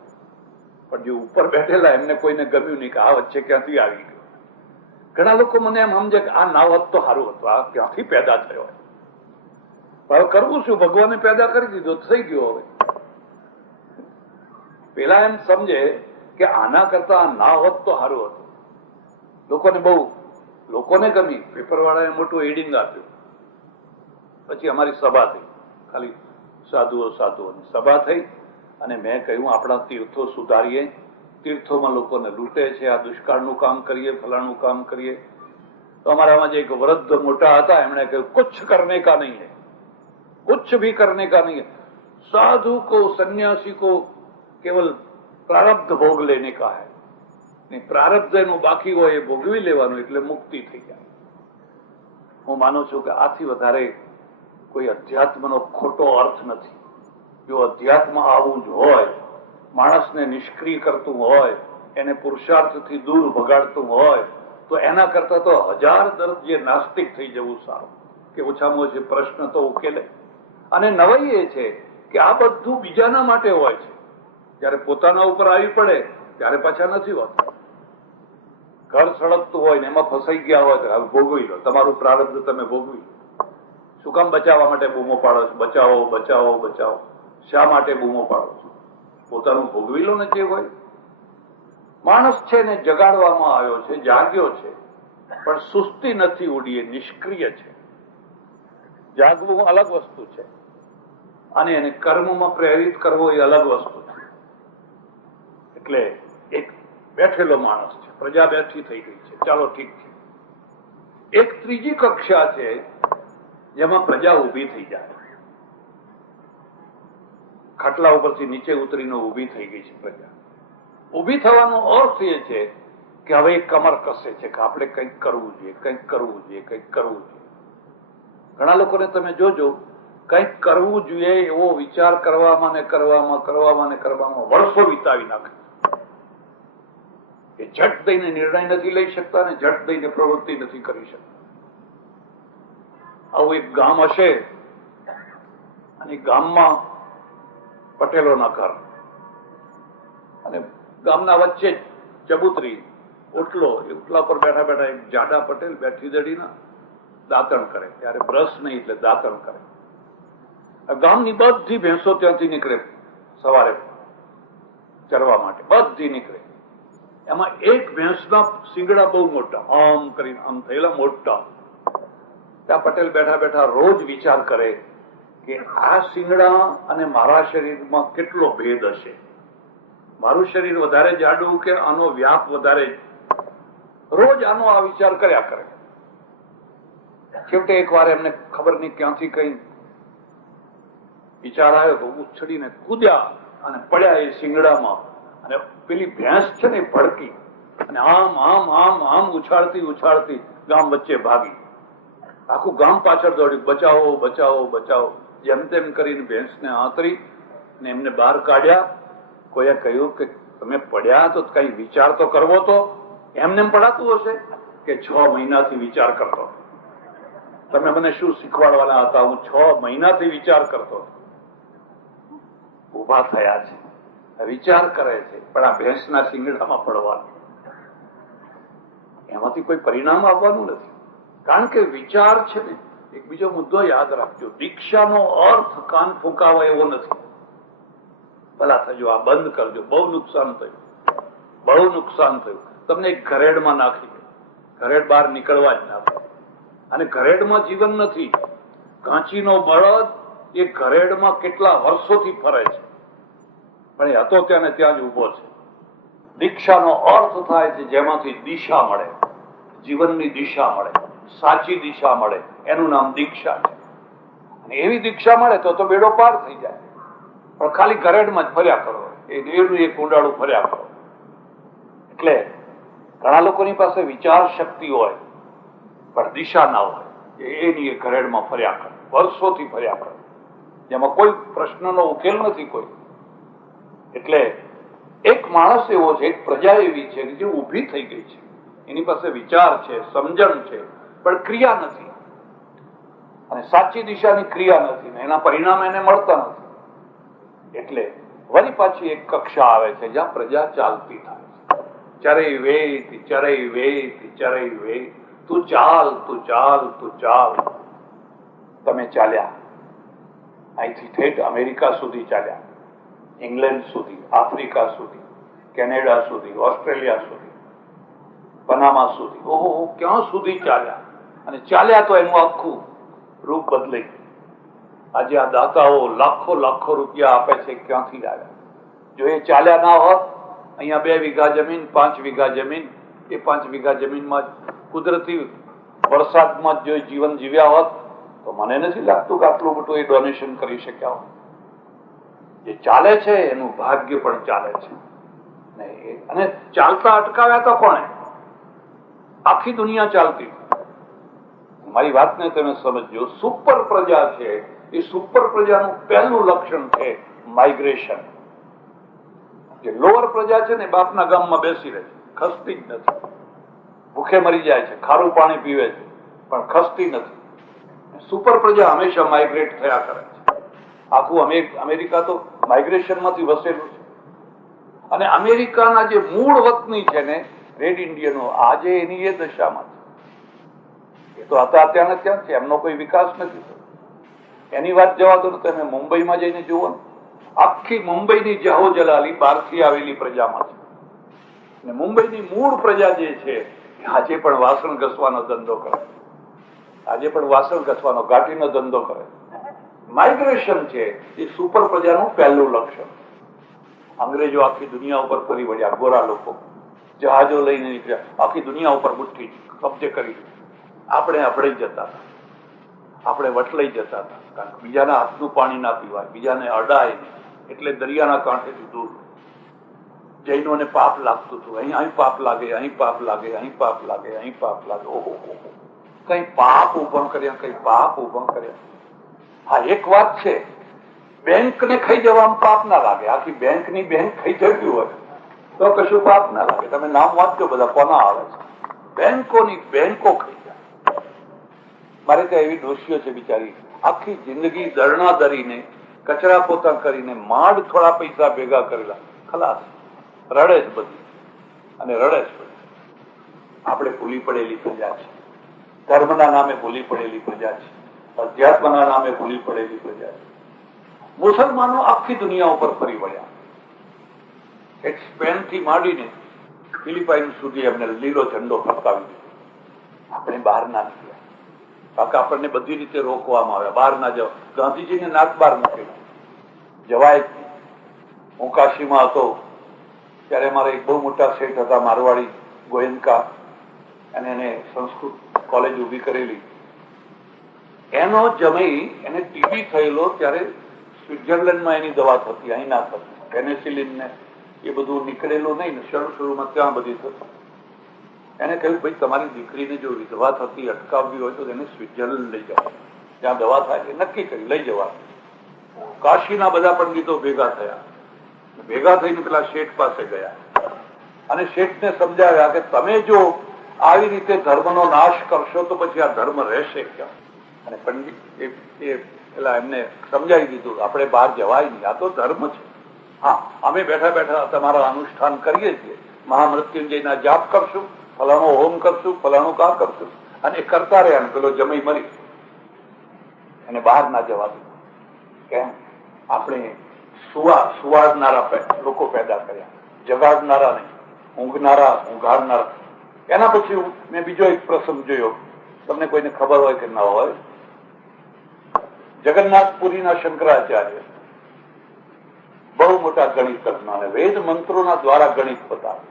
પણ જે ઉપર બેઠેલા એમને કોઈને ગમ્યું નહીં કે આ વચ્ચે ક્યાંથી આવી ગયો. ઘણા લોકો મને એમ સમજે કે આ ના હોત તો સારું હતું, આ ક્યાંથી પેદા થયો. હવે કરવું શું, ભગવાને પેદા કરી દીધો, થઈ ગયો. હવે પેલા એમ સમજે કે આના કરતા ના હોત તો સારું હતું. લોકોને ગમી. પેપર વાળાએ મોટું હેડિંગ આપ્યું. પછી અમારી સભા થઈ, ખાલી સાધુઓની સભા થઈ અને મેં કહ્યું આપણા તીર્થો સુધારીએ. તીર્થોમાં લોકોને લૂંટે છે, આ દુષ્કાળનું કામ કરીએ, ફલાણું કામ કરીએ. તો અમારામાં જે એક વૃદ્ધ મોટા હતા એમણે કહ્યું कुछ करने का नहीं है, कुछ भी करने का नहीं है, साधु को, सन्यासी को केवल प्रारब्ध भोग लेने का है. પ્રારબ્ધ એનું બાકી હોય એ ભોગવી લેવાનું એટલે મુક્તિ થઈ જાય. હું માનું છું કે આથી વધારે કોઈ અધ્યાત્મનો ખોટો અર્થ નથી. જો અધ્યાત્મ આવું જ હોય, માણસને નિષ્ક્રિય કરતું હોય, એને પુરુષાર્થથી દૂર ભગાડતું હોય, તો એના કરતા તો 1000 દર્દ જે નાસ્તિક થઈ જવું સારું, કે ઓછામાં ઓછી પ્રશ્ન તો ઉકેલે. અને નવાઈ એ છે કે આ બધું બીજાના માટે હોય છે, જયારે પોતાના ઉપર આવી પડે ત્યારે પાછા નથી હોતા. ઘર સળગતું હોય ને એમાં ફસાઈ ગયા હોય તો ભોગવી લો, તમારું પ્રારબ્ધ તમે ભોગવી લો. શું કામ બચાવવા માટે બૂમો પાડો છો? બચાવો બચાવો બચાવો, શા માટે બૂમો પાડો છો? પોતાનું ભોગવી લો ને. જે હોય માણસ છે ને જગાડવામાં આવ્યો છે, જાગ્યો છે, પણ સુસ્તી નથી ઉડી, એ નિષ્ક્રિય છે. જાગવું અલગ વસ્તુ છે અને એને કર્મમાં પ્રેરિત કરવો એ અલગ વસ્તુ છે. એટલે એક બેઠેલો માણસ છે, પ્રજા બેઠી થઈ ગઈ છે, ચાલો ઠીક છે. એક ત્રીજી કક્ષા છે જેમાં પ્રજા ઉભી થઈ જાય. ખાટલા ઉપરથી નીચે ઉતરીને ઉભી થઈ ગઈ છે પ્રજા. ઉભી થવાનો અર્થ એ છે કે હવે એક કમર કસે છે કે આપણે કંઈક કરવું જોઈએ, કંઈક કરવું જોઈએ, કંઈક કરવું જોઈએ. ઘણા લોકોને તમે જોજો, કંઈક કરવું જોઈએ એવો વિચાર કરવામાં વર્ષો વિતાવી નાખે. એ ઝટ દઈને નિર્ણય નથી લઈ શકતા અને ઝટ દઈને પ્રવૃત્તિ નથી કરી શકતા. આવું એક ગામ હશે અને ગામમાં પટેલોના ઘર અને ગામના વચ્ચે ચબૂતરી ઓટલો, ઓટલા પર બેઠા બેઠા એક જાડા પટેલ બેઠી દડીના દાંતણ કરે. ત્યારે બ્રશ નહીં એટલે દાંતણ કરે. ગામની બધી ભેંસો ત્યાંથી નીકળે સવારે ચરવા માટે, બધી નીકળે. એમાં એક ભેંસના શિંગડા બહુ મોટા, આમ કરીને આમ થયેલા મોટા. ત્યાં પટેલ બેઠા બેઠા રોજ વિચાર કરે કે આ શિંગડા અને મારા શરીરમાં કેટલો ભેદ હશે, મારું શરીર વધારે જાડું કે આનો વ્યાપ વધારે. રોજ આનો આ વિચાર કર્યા કરે. છેવટે એક વાર એમને ખબર નહીં ક્યાંથી કઈ વિચાર આવ્યો તો ઉછળીને કૂદ્યા અને પડ્યા એ શિંગડામાં. અને પેલી ભેંસ છે ને ભડકી અને આમ આમ આમ આમ ઉછાળતી ઉછાળતી ગામ વચ્ચે ભાગી. આખું ગામ પાછળ દોડ્યું, બચાવો બચાવો બચાવો. જેમ તેમ કરીને ભેંસને આંતરી ને એમને બહાર કાઢ્યા. કોઈએ કહ્યું કે તમે પડ્યા તો કઈ વિચાર તો કરવો તો. એમને એમ પડાતું હશે કે 6 મહિનાથી વિચાર કરતો. તમે મને શું શીખવાડવાના હતા? હું 6 મહિનાથી વિચાર કરતો. ઉભા થયા છે, વિચાર કરે છે, પણ આ ભેંસના શિંગડામાં પડવાનું, એમાંથી કોઈ પરિણામ આવવાનું નથી. કારણ કે વિચાર છે ને. એક બીજો મુદ્દો યાદ રાખજો, દીક્ષાનો અર્થ કાન ફૂંકાવા એવો નથી. ભલા થજો, આ બંધ કરજો, બહુ નુકસાન થયું, બહુ નુકસાન થયું. તમને એક ઘરેડમાં નાખી દે, ઘરેડ બહાર નીકળવા જ ના થાય. અને ઘરેડમાં જીવન નથી. ઘાંચીનો બળદ એ ઘરેડમાં કેટલા વર્ષોથી ફરે છે, પણ એ હતો ત્યાં ને ત્યાં જ ઉભો છે. દીક્ષાનો અર્થ થાય છે જેમાંથી દિશા મળે, જીવનની દિશા મળે, સાચી દિશા મળે, એનું નામ દીક્ષા છે. અને એવી દીક્ષા મળે તો બેડો પાર થઈ જાય. પણ ખાલી ઘરેડમાં જ ફર્યા કરો, એનું એક ઊંડાળું ફર્યા કરો. એટલે ઘણા લોકોની પાસે વિચાર શક્તિ હોય પણ દિશા ના હોય, એની એ ઘરેડમાં ફર્યા કરે, વર્ષોથી ફર્યા કરે, જેમાં કોઈ પ્રશ્નનો ઉકેલ નથી કોઈ. એટલે એક માણસ એવો છે, એક પ્રજા એવી છે જે ઊભી થઈ ગઈ છે. એની પાસે વિચાર છે, સમજણ છે, પણ ક્રિયા નથી. અને સાચી દિશાની ક્રિયા નથી ને એના પરિણામ એને મળતા નથી. એટલે વળી પાછી એક કક્ષા આવે છે જ્યાં પ્રજા ચાલતી થાય છે. ચરે વેતી ચરે વેતી ચરે વેતી, તું ચાલ તું ચાલ તું ચાલ. તમે ચાલ્યા, અહીંથી ઠેઠ અમેરિકા સુધી ચાલ્યા, ઇંગ્લેન્ડ સુધી, આફ્રિકા સુધી, કેનેડા સુધી, ઓસ્ટ્રેલિયા સુધી, પનામા સુધી, ઓહો ક્યાં સુધી ચાલ્યા. અને ચાલ્યા તો એનું આખું રૂપ બદલાઈ ગયું. આજે આ દાતાઓ લાખો લાખો રૂપિયા આપે છે, ક્યાંથી આવ્યા? જો એ ચાલ્યા ના હોત, અહીંયા 2 વીઘા જમીન, 5 વીઘા જમીન, એ 5 વીઘા જમીનમાં કુદરતી વરસાદમાં જો જીવન જીવ્યા હોત તો મને નથી લાગતું કે આટલું મોટું એ ડોનેશન કરી શક્યા હોત. જે ચાલે છે એનું ભાગ્ય પણ ચાલે છે. અને ચાલતા અટકાવ્યા તો કોણે? આખી દુનિયા ચાલતી. મારી વાતને તમે સમજો. સુપર પ્રજા છે, એ સુપર પ્રજાનું પહેલું લક્ષણ છે માઇગ્રેશન. જે લોઅર પ્રજા છે ને બાપના ગામમાં બેસી રહે છે, ખસતી જ નથી. ભૂખે મરી જાય છે, ખારું પાણી પીવે છે, પણ ખસતી નથી. સુપર પ્રજા હંમેશા માઇગ્રેટ થયા કરે છે. આખું અમેરિકા તો માઇગ્રેશન માંથી વસેલું છે. અને અમેરિકાના જે મૂળ વતની છે ને, રેડ ઇન્ડિયનો, આજે એની એ દશામાં છે. એ તો હતા ત્યાં ને ત્યાં છે, એમનો કોઈ વિકાસ નથી થયો. એની વાત જવા દો, તમે મુંબઈમાં જઈને જુઓ ને, આખી મુંબઈની જાહો જલાલી બહારથી આવેલી પ્રજામાં છે. અને મુંબઈની મૂળ પ્રજા જે છે આજે પણ વાસણ ઘસવાનો ધંધો કરે, આજે પણ વાસણ ઘસવાનો, ઘાટીનો ધંધો કરે. માઇગ્રેશન છે એ સુપર પ્રજાનું પહેલું લક્ષણ. અંગ્રેજો આખી દુનિયા ઉપર ફરી વળ્યા, ગોરા લોકો જહાજો લઈને નીકળ્યા, આખી દુનિયા ઉપર મુઠ્ઠી કબજે કરી. આપણે જ જતા હતા, આપણે વટલાઈ જતા હતા. કારણ કે બીજાના હાથનું પાણી ના પીવાય, બીજાને અડાય એટલે દરિયાના કાંઠેથી દૂર. જૈનોને પાપ લાગતું હતું, અહીં પાપ લાગે, અહીં પાપ લાગે, અહીં પાપ લાગે, અહીં પાપ લાગે. ઓહો, કઈ પાપ ઉભા કર્યા, કઈ પાપ ઉભા કર્યા. હા, એક વાત છે, બેંક ને ખાઈ જવામાં પાપ ના લાગે. આખી બેંકની બેંક ખાઈ જતી હોય તો કશું પાપ ના લાગે. તમે નામ વાંચજો બધા કોના આવે છે. બેંકોની બેંકો ખાઈ જાય. મારે ત્યાં એવી ડોશીઓ છે બિચારી, આખી જિંદગી દરણા દરીને કચરા પોતા કરીને માંડ થોડા પૈસા ભેગા કરેલા, ખલાસ, રડે જ બધી અને રડે જ બધી. આપણે ભૂલી પડેલી પ્રજા છે, ધર્મના નામે ભૂલી પડેલી પ્રજા છે, અધ્યાત્મના નામે ભૂલી પડેલી પ્રજા છે. મુસલમાનો આખી દુનિયા ઉપર ફરી વળ્યા. એક સ્પેન થી માંડીને ફિલિપાઇન સુધી એમને લીલો ઝંડો ફરકાવી દીધો. આપણે બહાર ના નીકળ્યા, કારણ કે આપણને બધી રીતે રોકવામાં આવ્યા. બહાર ના જવા, ગાંધીજીને નાક બહાર મૂકેલા, જવાય. હું કાશીમાં હતો ત્યારે મારા એક બહુ મોટા શેઠ હતા મારવાડી, ગોયંકા, અને એને સંસ્કૃત કોલેજ ઉભી કરેલી. એનો જમઈ એને ટીબી થયેલો ત્યારે સ્વિટ્ઝરલેન્ડમાં એની દવા થતી, અહીં ના થતી. પેનિસિલિન ને એ બધું નીકળેલું નહીં ને, શરૂમાં ત્યાં બધી થતું. એને કહ્યું ભાઈ તમારી દીકરીને જો વિધવા થતી અટકાવવી હોય તો એને સ્વિટ્ઝરલેન્ડ લઈ જાઓ, ત્યાં દવા થાય છે. નક્કી કરી લઈ જવા. કાશીના બધા પંડિતો ભેગા થયા, ભેગા થઈને પેલા શેઠ પાસે ગયા અને શેઠને સમજાવ્યા કે તમે જો આવી રીતે ધર્મનો નાશ કરશો તો પછી આ ધર્મ રહેશે ક્યાં. અને પંડિત પેલા એમને સમજાવી દીધું આપણે બહાર જવાય નહીં, આ તો ધર્મ છે. હા, અમે બેઠા બેઠા તમારા અનુષ્ઠાન કરીએ છીએ, મહામૃત્યુંજયના જાપ કરશું, ફલાણો હોમ કરશું, ફલાણું કામ કરશું, અને કરતા રહ્યા. પેલો જમાઈ મરી, એને બહાર ના જવા દીધું. કેમ? આપણે સુવાડનારા લોકો પેદા કર્યા, જગાડનારા નહીં, ઊંઘનારા ઊંઘાડનારા. એના પછી મેં બીજો એક પ્રસંગ જોયો, તમને કોઈને ખબર હોય કે ના હોય. જગન્નાથપુરીના શંકરાચાર્ય બહુ મોટા ગણિત અને વેદ મંત્રોના દ્વારા ગણિત બતાવે.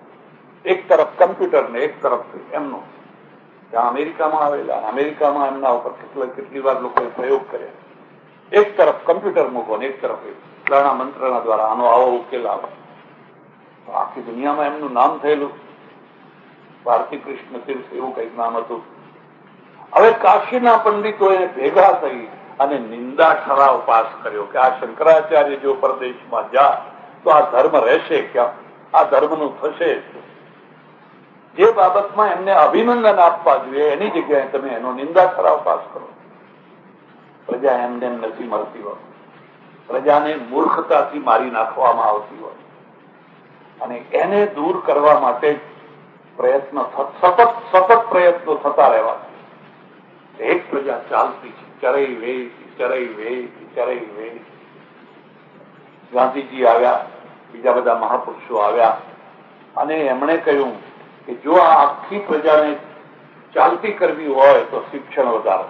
એક તરફ કમ્પ્યુટર ને એક તરફ એમનું. ત્યાં અમેરિકામાં આવેલા, અમેરિકામાં એમના ઉપર કેટલી વાર લોકોએ પ્રયોગ કર્યા. એક તરફ કમ્પ્યુટર મૂકો ને એક તરફ ફલાણા મંત્રના દ્વારા આનો આવો ઉકેલ આવે. આખી દુનિયામાં એમનું નામ થયેલું. ભારતી કૃષ્ણ તીર્થ એવું કઈક નામ હતું. હવે કાશીના પંડિતો એને ભેગા થઈ અને નિંદા ઠરાવ પાસ કર્યો કે આ શંકરાચાર્ય જો પરદેશમાં જાય તો આ ધર્મ રહેશે ક્યાં, આ ધર્મનું થશે. જે બાબતમાં એમને અભિનંદન આપવા જોઈએ એની જગ્યાએ તમે એનો નિંદા ઠરાવ પાસ કરો. પ્રજા એમને નથી મળતી હોય, પ્રજાને મૂર્ખતાથી મારી નાખવામાં આવતી હોય, અને એને દૂર કરવા માટે પ્રયત્ન સતત પ્રયત્નો થતા રહેવા. એક પ્રજા ચાલતી છે, ચરઈ વેચ ચરઈ વેચ ચરઈ વેચ. ગાંધીજી આવ્યા, બીજા બધા મહાપુરુષો આવ્યા, અને એમણે કહ્યું કે જો આ આખી પ્રજાને ચાલતી કરવી હોય તો શિક્ષણ વધારો,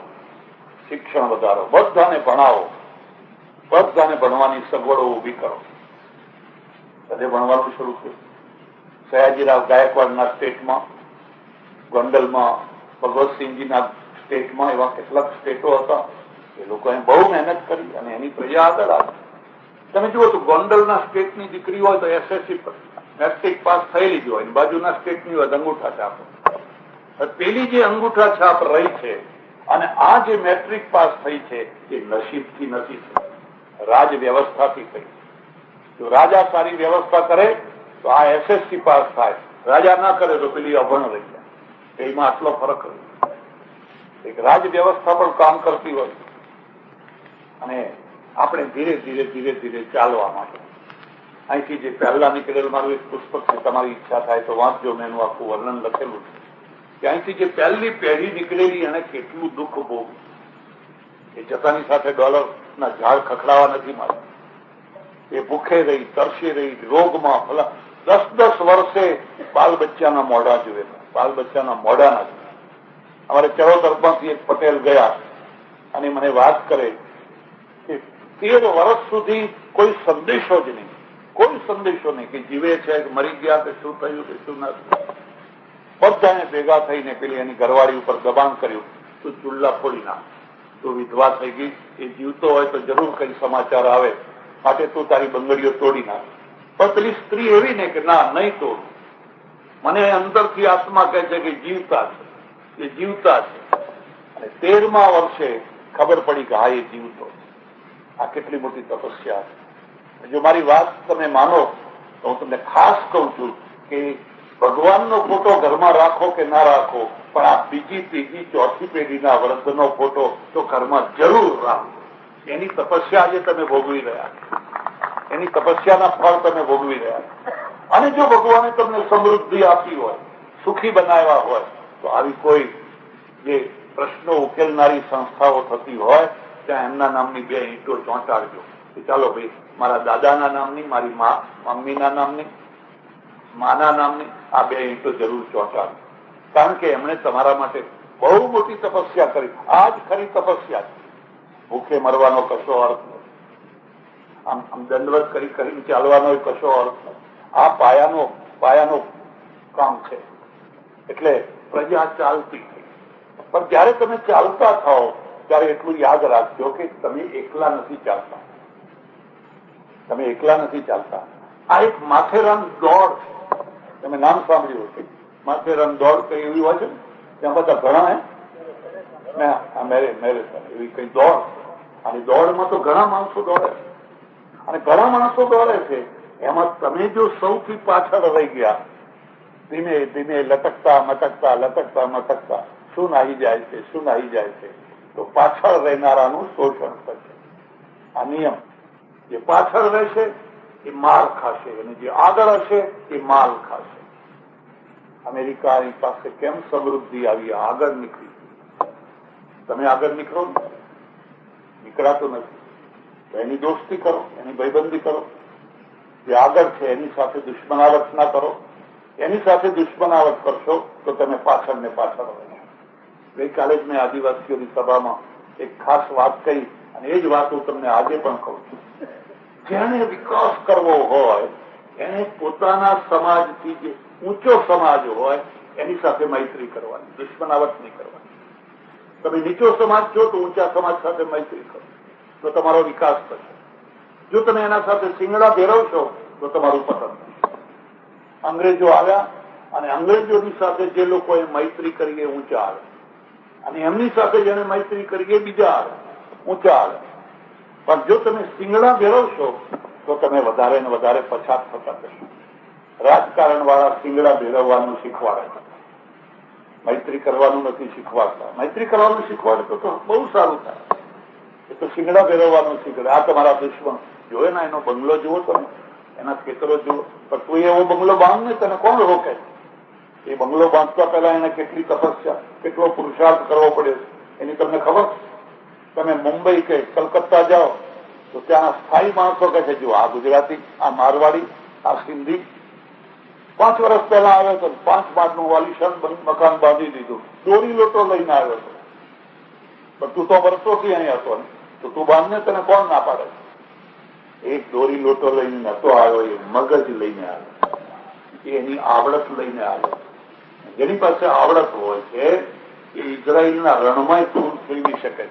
શિક્ષણ વધારો, બધાને ભણાવો, બધાને ભણવાની સગવડો ઉભી કરો. બધે ભણવાનું શરૂ કર્યું. સયાજીરાવ ગાયકવાડના સ્ટેટમાં, ગોંડલમાં, ભગવતસિંહજીના સ્ટેટમાં, એવા કેટલાક સ્ટેટો હતા. એ લોકોએ બહુ મહેનત કરી અને એની પ્રજા આગળ આવી. તમે જુઓ તો ગોંડલના સ્ટેટની દીકરી હોય તો એસએસસી મેટ્રિક પાસ થયેલી જ હોય, બાજુના સ્ટેટની હોય અંગૂઠા છાપ. પેલી જે અંગૂઠા છાપ રહી છે અને આ જે મેટ્રિક પાસ થઈ છે એ નસીબથી નથી થઈ, રાજ વ્યવસ્થાથી થઈ. જો રાજા સારી વ્યવસ્થા કરે તો આ એસએસસી પાસ થાય, રાજા ના કરે તો પેલી અભણ રહી જાય. એમાં આટલો ફરક રહ્યો. એક રાજ વ્યવસ્થા પણ કામ કરતી હોય. અને આપણે ધીરે ધીરે ધીરે ધીરે ચાલવા માટે અહીંથી જે પહેલા નીકળેલું મારું એક પુસ્તક છે, તમારી ઈચ્છા થાય તો વાંચજો, મેં એનું આખું વર્ણન લખેલું છે કે અહીંથી જે પહેલી પેઢી નીકળેલી એને કેટલું દુઃખ ભોગ્યું. એ જતાની સાથે ડોલરના ઝાડ ખખડાવા નથી માંડ્યા. એ ભૂખે રહી, તરસી રહી, રોગમાં 10 વર્ષે બાલ બચ્ચાના મોઢા જોવે, બાલ બચ્ચાના મોઢા ના જોવે. અમારે ચરોતરમાંથી એક પટેલ ગયા અને મને વાત કરે કે 13 વર્ષ સુધી કોઈ સંદેશો જ નહીં, કોઈ સંદેશો નહીં કે જીવે છે કે મરી ગયા કે શું થયું કે શું ના થયું. બધાને ભેગા થઈને પેલી એની ઘરવાળી ઉપર દબાણ કર્યું, તું ચૂલ્લા ફોડી નાખ, તું વિધવા થઈ ગઈ, એ જીવતો હોય તો જરૂર કઈ સમાચાર આવે, માટે તું તારી બંગડીઓ તોડી નાખ. પણ પેલી સ્ત્રી એવી ને કે ના, નહીં તોડ. મને અંદરથી આત્મા કહે છે કે જીવતા છે, એ જીવતા છે. અને 13મા વર્ષે ખબર પડી કે હા, એ જીવતો છે. આ કેટલી મોટી તપસ્યા છે. જો મારી વાત તમે માનો તો હું તમને ખાસ કહું છું કે ભગવાનનો ફોટો ઘરમાં રાખો કે ના રાખો, પણ આ બીજી ત્રીજી ચોથી પેઢીના વૃદ્ધનો ફોટો તો ઘરમાં જરૂર રાખો. એની તપસ્યા આજે તમે ભોગવી રહ્યા છો, એની તપસ્યાના ફળ તમે ભોગવી રહ્યા છો. અને જો ભગવાને તમને સમૃદ્ધિ આપી હોય, સુખી બનાવ્યા હોય, તો આવી કોઈ જે પ્રશ્નો ઉકેલનારી સંસ્થાઓ થતી હોય ત્યાં એમના નામની 2 ઈંટો ચોંટાડજો કે ચાલો ભાઈ, મારા દાદાના નામની, મારી મમ્મીના નામની, માના નામની આ 2 ઈંટો જરૂર ચોંટાડજો. કારણ કે એમણે તમારા માટે બહુ મોટી તપસ્યા કરી. આ જ ખરી તપસ્યા છે. ભૂખે મરવાનો કશો અર્થ નથી, આમ દંડવત કરીને ચાલવાનો કશો અર્થ નથી. આ પાયાનો કામ છે. એટલે પ્રજા ચાલતી થઈ. પણ જયારે તમે ચાલતા થાઓ ત્યારે એટલું યાદ રાખજો કે તમે એકલા નથી ચાલતા. તમે એકલા નથી ચાલતા. આ એક માથેરાન દોડ છે. તમે નામ સાંભળ્યું છે માથેરાન દોડ? કઈ એવી હોય છે ત્યાં બધા ઘણા મેરેથોન એવી કઈ દોડ. અને દોડમાં તો ઘણા માણસો દોડે છે, અને ઘણા માણસો દોડે છે. એમાં તમે જો સૌથી પાછળ રહી ગયા, ધીમે ધીમે લટકતા મટકતા શું નાહી જાય છે, તો પાછળ રહેનારાનું શોષણ થશે. આ નિયમ. જે પાછળ રહેશે એ માર ખાશે, અને જે આગળ હશે એ માલ ખાશે. અમેરિકાની પાસે કેમ સમૃદ્ધિ આવી? આગળ નીકળી. તમે આગળ નીકળો, નીકળાતું નથી તો એની દોસ્તી કરો, એની ભાઈબંધી કરો. જે આગળ છે એની સાથે દુશ્મનાવટ ના કરો. એની સાથે દુશ્મનાવટ કરશો તો તમે પાછળ ને પાછળ રહેશો. ગઈકાલે જ મેં આદિવાસીઓની સભામાં એક ખાસ વાત કહી, અને એ જ વાત હું તમને આજે પણ કહું છું. જેને વિકાસ કરવો હોય એને પોતાના સમાજથી જે ઊંચો સમાજ હોય એની સાથે મૈત્રી કરવાની, દુશ્મનાવટ નહીં કરવાની. તમે નીચો સમાજ છો તો ઊંચા સમાજ સાથે મૈત્રી કરો તો તમારો વિકાસ થશે. જો તમે એના સાથે શિંગડા ભેરવશો તો તમારું પતન થશે. અંગ્રેજો આવ્યા અને અંગ્રેજોની સાથે જે લોકોએ મૈત્રી કરી એ ઊંચા આવે, અને એમની સાથે જેને મૈત્રી કરી એ બીજા આવે, ઊંચા આવે. પણ જો તમે શિંગડા ભેરવશો તો તમે વધારે ને વધારે પછાત થતા થશો. રાજકારણ વાળા શિંગડા ભેરવવાનું શીખવાડે છે, મૈત્રી કરવાનું નથી શીખવાડતા. મૈત્રી કરવાનું શીખવાડે તો બહુ સારું થાય. એ તો શિંગડા ભેરવવાનું શીખવાડે. આ તમારા દુશ્મન જોયે ને, એનો બંગલો જુઓ, તમે એના ખેતરો જુઓ, પણ તું એવો બંગલો બાંધ ને, તને કોણ રોકે? એ બંગલો બાંધતા પહેલા એને કેટલી તપસ્યા, કેટલો પુરુષાર્થ કરવો પડે એની તમને ખબર? તમે મુંબઈ કે કલકત્તા જાઓ તો ત્યાંના સ્થાયી માણસો કહે છે, જો આ ગુજરાતી, આ મારવાડી, આ સિંધી 5 વર્ષ પહેલા આવ્યો હતો, 5 માળનું વાલીશાન મકાન બાંધી દીધું, દોરી લોટો લઈને આવ્યો હતો. પણ તું તો વર્ષોથી અહીં હતો ને, તો તું બાંધને, તને કોણ ના પાડે? એક દોરી લોટો લઈને નતો આવ્યો, એ મગજ લઈને આવ્યો, એની આવડત લઈને આવ્યો. જેની પાસે આવડત હોય છે એ ઇઝરાયલના રણમાં ફૂલ ફેરવી શકે છે.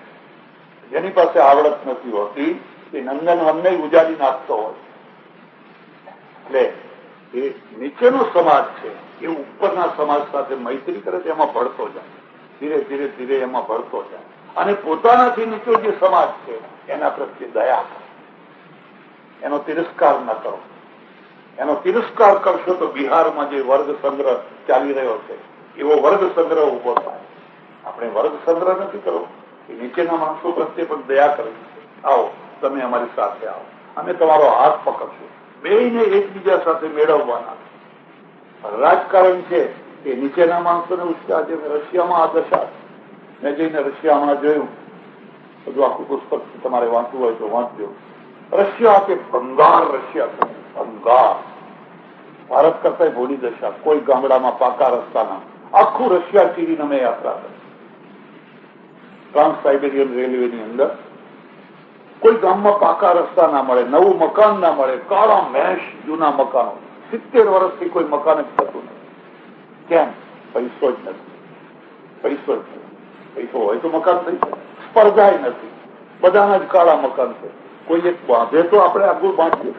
જેની પાસે આવડત નથી હોતી એ નંદનવનને ઉજાડી નાખતો હોય. એટલે એ નીચેનો સમાજ છે એ ઉપરના સમાજ સાથે મૈત્રી કરે છે, એમાં ભળતો જાય, ધીરે ધીરે એમાં ભળતો જાય. અને પોતાનાથી નીચો જે સમાજ છે એના પ્રત્યે દયા કરો, એનો તિરસ્કાર ન કરો. એનો તિરસ્કાર કરશો તો બિહારમાં જે વર્ગ સંગ્રહ ચાલી રહ્યો છે એવો વર્ગ સંગ્રહ ઉભો થાય. આપણે વર્ગ સંગ્રહ નથી કરવો, એ નીચેના માણસો પ્રત્યે પણ દયા કરવી. આવો, તમે અમારી સાથે આવો, અમે તમારો હાથ પકડશું, બેયને એકબીજા સાથે મેળવવાના. રાજકારણ છે એ નીચેના માણસોને ઉચકા છે. રશિયામાં આ દશા, મેં જઈને રશિયામાં જોયું, બધું આખું પુસ્તક તમારે વાંચવું હોય તો વાંચજો. રશિયા કે ભંગાર, રશિયા ભંગાર, ભારત કરતા ભોળી દશા. કોઈ ગામડામાં પાકા રસ્તાના, આખું રશિયા ચીરીને અમે યાત્રા કરી. ટ્રાન્સ સાઇબેરિયન રેલવેની અંદર કોઈ ગામમાં પાકા રસ્તા ના મળે, નવું મકાન ના મળે, કાળા મેશ જૂના મકાનો. 70 વર્ષથી કોઈ મકાન જ થતું નથી. કેમ? પૈસો જ નથી. પૈસો હોય તો મકાન થઈ જાય. સ્પર્ધા નથી, બધાના જ કાળા મકાન છે. કોઈ એક બાંધે તો આપણે આગળ બાંધીએ.